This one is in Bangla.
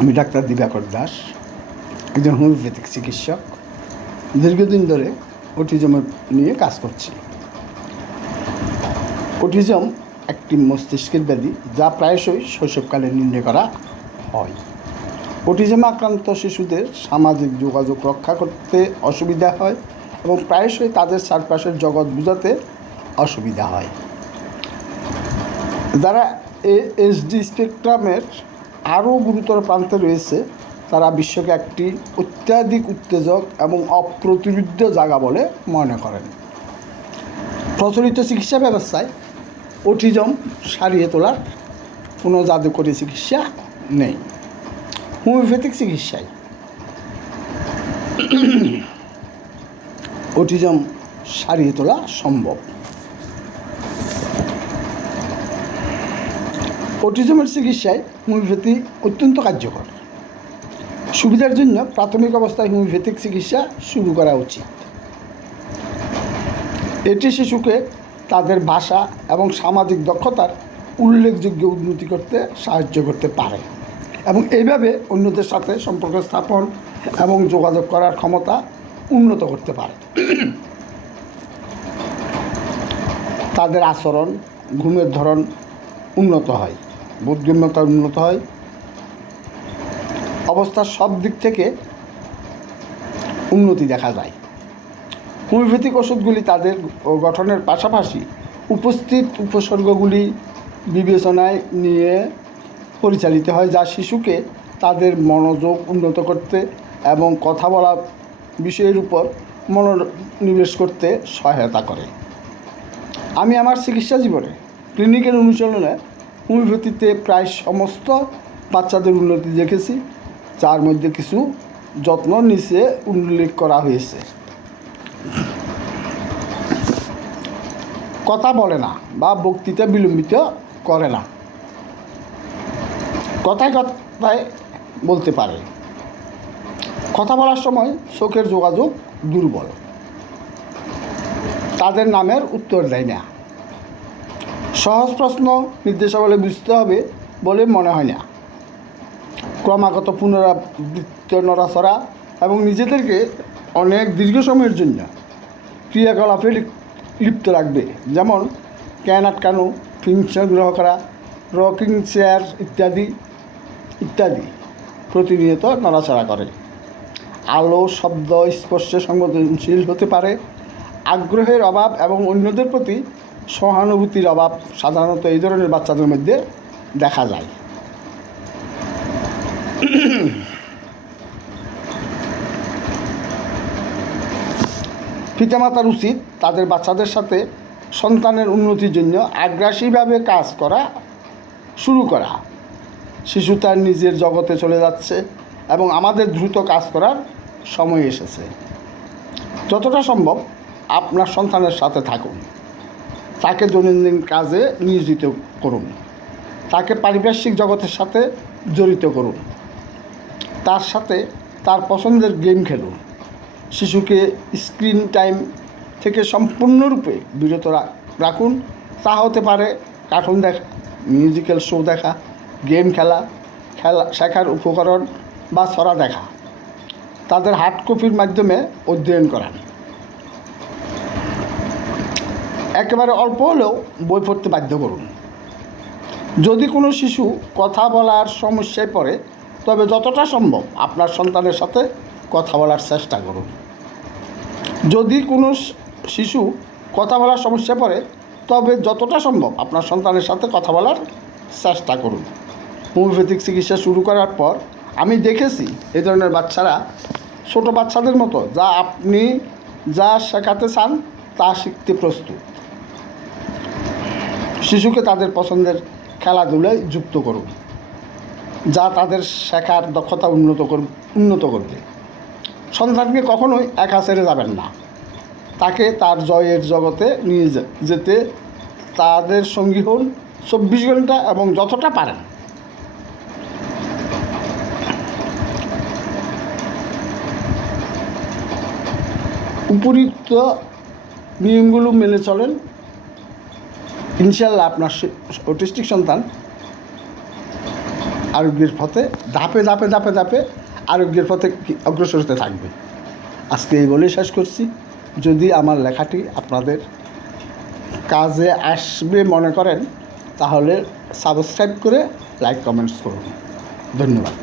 আমি ডাক্তার দিবাকর দাস, একজন হোমিওপ্যাথিক চিকিৎসক। দীর্ঘদিন ধরে অটিজমের নিয়ে কাজ করছি। অটিজম একটি মস্তিষ্কের ব্যাধি যা প্রায়শই শৈশবকালে নির্ণয় করা হয়। অটিজম আক্রান্ত শিশুদের সামাজিক যোগাযোগ রক্ষা করতে অসুবিধা হয় এবং প্রায়শই তাদের চারপাশের জগৎ বোঝাতে অসুবিধা হয়। যারা এসডি স্পেকট্রামের আরও গুরুতর প্রান্তে রয়েছে। তারা বিশ্বকে একটি অত্যাধিক উত্তেজক এবং অপ্রতিরোধ্য জায়গা বলে মনে করেন। প্রচলিত চিকিৎসা ব্যবস্থায় অটিজম সারিয়ে তোলার কোনো জাদুকরী চিকিৎসা নেই। হোমিওপ্যাথিক চিকিৎসায় অটিজম সারিয়ে তোলা সম্ভব। অটিজমের চিকিৎসায় হোমিওপ্যাথি অত্যন্ত কার্যকর। সুবিধার জন্য প্রাথমিক অবস্থায় হোমিওপ্যাথিক চিকিৎসা শুরু করা উচিত। এটি শিশুকে তাদের ভাষা এবং সামাজিক দক্ষতার উল্লেখযোগ্য উন্নতি করতে সাহায্য করতে পারে এবং এইভাবে অন্যদের সাথে সম্পর্ক স্থাপন এবং যোগাযোগ করার ক্ষমতা উন্নত করতে পারে। তাদের আচরণ, ঘুমের ধরন উন্নত হয়। বোধগম্যতা উন্নত হয়। অবস্থার সব দিক থেকে উন্নতি দেখা যায়। হোমিওপ্যাথিক ওষুধগুলি তাদের গঠনের পাশাপাশি উপস্থিত উপসর্গগুলি বিবেচনায় নিয়ে পরিচালিত হয়, যা শিশুকে তাদের মনোযোগ উন্নত করতে এবং কথা বলা বিষয়ের উপর মনোনিবেশ করতে সহায়তা করে। আমি আমার চিকিৎসা জীবনে ক্লিনিকের অনুশীলনে হোমিওপ্যাথিতে প্রায় সমস্ত বাচ্চাদের উন্নতি দেখেছি, যার মধ্যে কিছু যত্ন নিচে উল্লেখ করা হয়েছে। কথা বলে না বা বক্তৃতা বিলম্বিত করে না। কথায় কথায় বলতে পারে। কথা বলার সময় চোখের যোগাযোগ দুর্বল। তাদের নামের উত্তর দেয় না। সহজ প্রশ্ন নির্দেশাবলী বুঝতে হবে বলে মনে হয় না। ক্রমাগত পুনরাবৃত্ত নড়াচড়া এবং নিজেদেরকে অনেক দীর্ঘ সময়ের জন্য ক্রিয়াকলাপে লিপ- লিপ্ত রাখবে, যেমন ক্যান আটকানো, ফিল্ম সংগ্রহ করা, রকিং চেয়ার ইত্যাদি ইত্যাদি। প্রতিনিয়ত নড়াচড়া করে। আলো, শব্দ, স্পর্শে সংবেদনশীল হতে পারে। আগ্রহের অভাব এবং অন্যদের প্রতি সহানুভূতির অভাব সাধারণত এই ধরনের বাচ্চাদের মধ্যে দেখা যায়। পিতামাতার উচিত তাদের বাচ্চাদের সাথে সন্তানের উন্নতির জন্য আগ্রাসীভাবে কাজ করা, শুরু করা। শিশু তার নিজের জগতে চলে যাচ্ছে এবং আমাদের দ্রুত কাজ করার সময় এসেছে। যতটা সম্ভব আপনার সন্তানের সাথে থাকুন। তাকে দৈনন্দিন কাজে নিয়োজিত করুন। তাকে পারিপার্শ্বিক জগতের সাথে জড়িত করুন। তার সাথে তার পছন্দের গেম খেলুন। শিশুকে স্ক্রিন টাইম থেকে সম্পূর্ণরূপে বিরত রাখুন। তা হতে পারে কার্টুন দেখা, মিউজিক্যাল শো দেখা, গেম খেলা খেলা, শেখার উপকরণ বা ছড়া দেখা। তাদের হার্ড কপির মাধ্যমে অধ্যয়ন করান। একেবারে অল্প হলেও বই পড়তে বাধ্য করুন। যদি কোনো শিশু কথা বলার সমস্যায় পড়ে, তবে যতটা সম্ভব আপনার সন্তানের সাথে কথা বলার চেষ্টা করুন। যদি কোনো শিশু কথা বলার সমস্যা পড়ে, তবে যতটা সম্ভব আপনার সন্তানের সাথে কথা বলার চেষ্টা করুন। হোমিওপ্যাথিক চিকিৎসা শুরু করার পর আমি দেখেছি এই ধরনের বাচ্চারা, ছোটো বাচ্চাদের মতো যা আপনি যা শেখাতে চান তা শিখতে প্রস্তুত। শিশুকে তাদের পছন্দের খেলাধুলায় যুক্ত করুন, যা তাদের শেখার দক্ষতা উন্নত কর, উন্নত করবে। সন্তানকে কখনোই একা ছেড়ে যাবেন না। তাকে তার জয়ের জগতে নিয়ে যেতে তাদের সঙ্গী হন চব্বিশ ঘণ্টা এবং যতটা পারেন। উপরিক্ত নিয়মগুলো মেনে চলেন। ইনশাল্লাহ আপনার অটিস্টিক সন্তান আরোগ্যের পথে ধাপে ধাপে ধাপে ধাপে আরোগ্যের পথে অগ্রসর হতে থাকবে। আজকে এই বলেই শেষ করছি। যদি আমার লেখাটি আপনাদের কাজে আসবে মনে করেন, তাহলে সাবস্ক্রাইব করে লাইক কমেন্টস করুন। ধন্যবাদ।